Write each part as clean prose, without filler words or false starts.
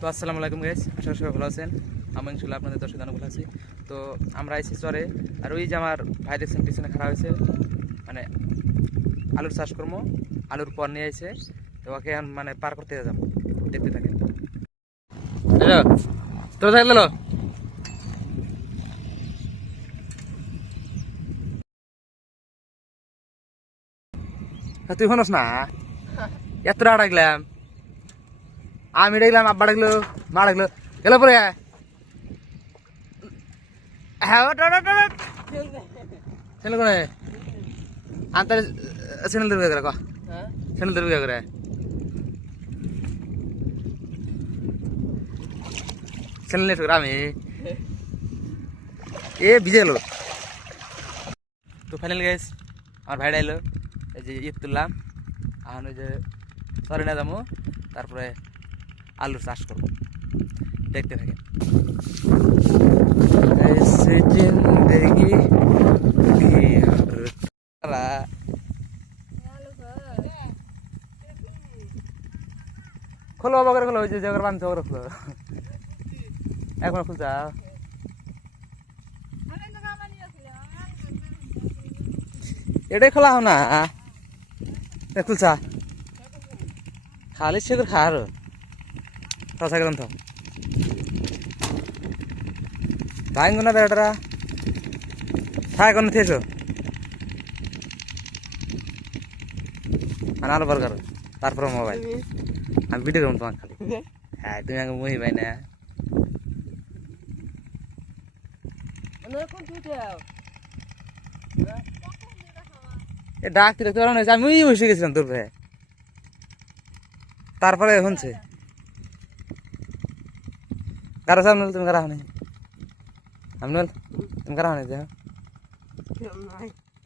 তো আসসালামু আলাইকুম গাইস, আশা করি সবাই ভালো আছেন। আমি ইনশাআল্লাহ আপনাদের দর্শক জানা ভালো আছি। তো আমরা আইছি চরে, আর ওই যে আমার ভাই দেখছেন পিছনে খারাপ হয়েছে, মানে আলুর চাষ করবো, আলুর পর নিয়ে আইছে। তো ওকে এখন মানে পার করতে যাবো, দেখতে থাকেন। তোরা থাকলে তুই শোনস না, এত ডাকলাম, আমি ডাকলাম, আব্বা ডাকলো, মা ডাকলো, গেল পরে ছেলে কোনে আনতে ছেলে দেবে করে ক ছেলে দেবে করে ছেলে নেট করে আমি ভিজে গেল। তো ফাইনাল গাইস, আমার ভাইটা এলো, এই যে ঈদ তুললাম, এখন ওই যে সরে না যাবো, তারপরে আলুর চাষ করবো, দেখতে থাকেন। জিন্দগি খোলো বাবা করে খোলো, ওই যে জায়গার বান্ধব করে খোলো, এখন খুলছা এটাই খোলা হো না, খুলছা খালি সে করে খা আরো রসা গেলাম তো ভাইঙ্গ না বেড়াটা থাক কোনো থেছো আনার বার্গার, তারপরে মোবাইল আমি ভিডিও করবো তোমার খালি। হ্যাঁ তুমি আগে মুহি পাই না এ ডাকতে দেখতে পারো না, আমি বসে গেছিলাম তোর ভাই, তারপরে শুনছে কারো সামনে তুমি কারা হনি আমনুল তুমি কারা হনি যাও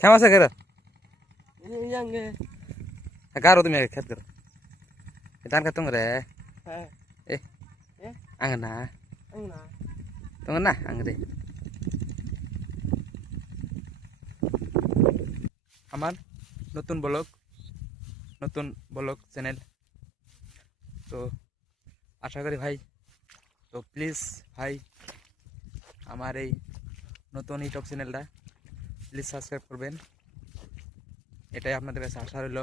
খেমা আছে কেরা কারো তুমি খেত করো ধান খাত তোমরা এ আঙ্গ না তোমার না আঙ্গ রে আমার নতুন ব্লগ চ্যানেল। তো আশা করি ভাই, তো প্লিজ ভাই আমার এই নতুন ইউটিউব চ্যানেলটা প্লিজ সাবস্ক্রাইব করবেন, এটাই আপনাদের কাছে আশা রইল।